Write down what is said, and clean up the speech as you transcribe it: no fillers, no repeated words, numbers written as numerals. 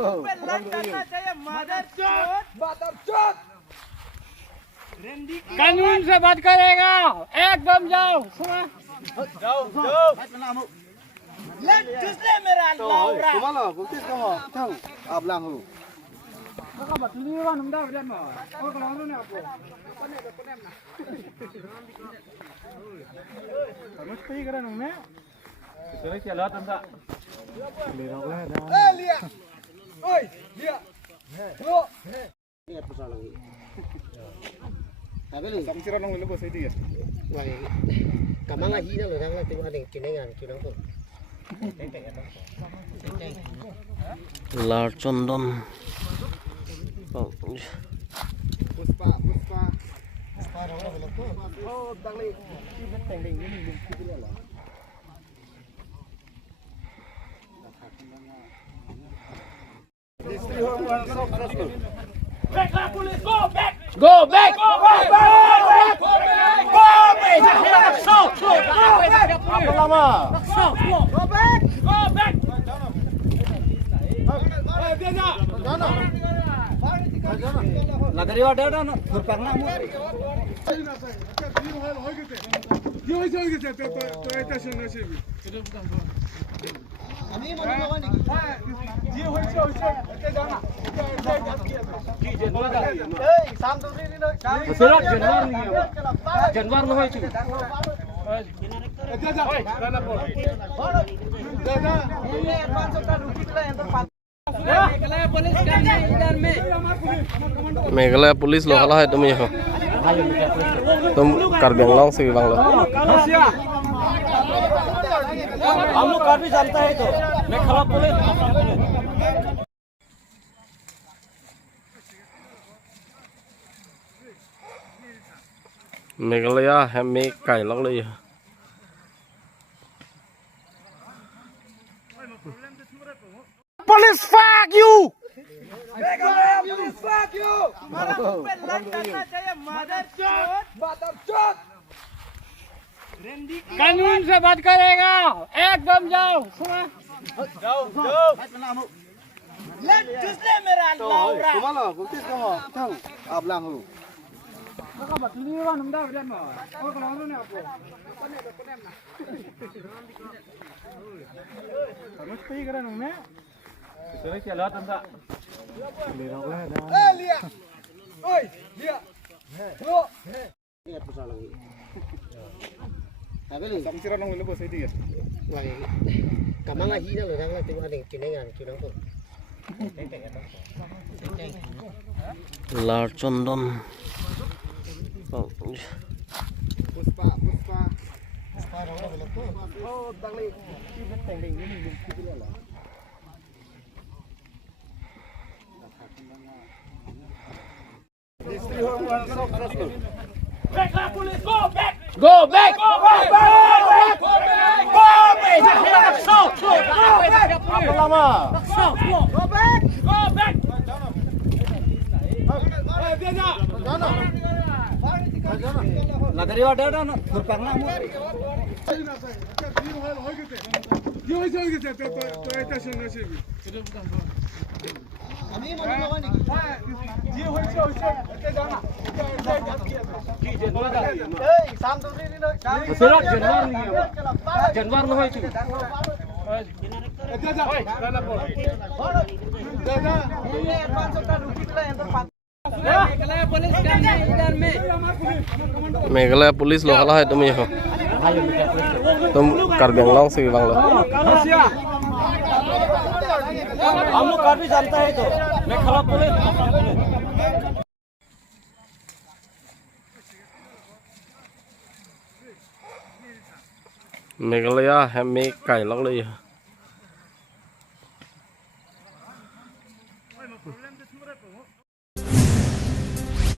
करना चाहिए मदरचोद। कानून से बात करेगा एकदम जाओ जाओ जिसने मेरा लाउरा Kemana? Bukti kamu tahu? Ablang lu. Lihat. Oi, lihat. Lo. Lihat persoalan ini. Tapi ni. Kamu sirah nong lu bos itu ya. Wah, kamu ngaji dah lu, dah lah tengok ada kinengan, kineng tu. Lar Chondon. Puspa orang belum tu. Oh, dangli. Tengdeng ini kita lihat lah. Istri orang sok terus. Back, police, go back! Go back! Go back! Go back! Go back! Apa lama? Go back! Go back! नगरी water ना फिर करना जनवर में होई Meghalaya police लो हला है तुम ये हो तुम कार्बी आंगलॉन्ग से बांग्ला हम लोग कार भी जानता है तो मैं खराब पुलिस मेघालय है मे काई लग ले Police, fuck you! Police fuck you हमारा पे लड़ करना चाहिए मदरचोद। कानून से बात करेगा एकदम जाओ जाओ जिसने मेरा लाउरा Kemana? Bukti kamu tahu? Ablang lu. Lihat. Oi, lihat. Lo. Lihat persoalan ini. Tapi ni. Kamu sirah nong lu bos itu ya. Wah, kamu ngaji dah lu, dah lah tengok ada kinengan, kineng tu. Lar Chondon. Puspa orang belum tu. Oh, dangli. Tengdeng ini kita lihat lah. Istri orang sok terus. Back, police, go back! Go back! Go back! Go back! Go back! Apa lama? Go back! Go back! नगरी water ना फिर करना जनवर में होई Meghalaya police लो हला है तुम ये हो तुम कार्बी आंगलॉन्ग से बांग्ला हम लोग कार भी जानता है तो मैं खराब पुलिस मेघालय है मे काई लग ले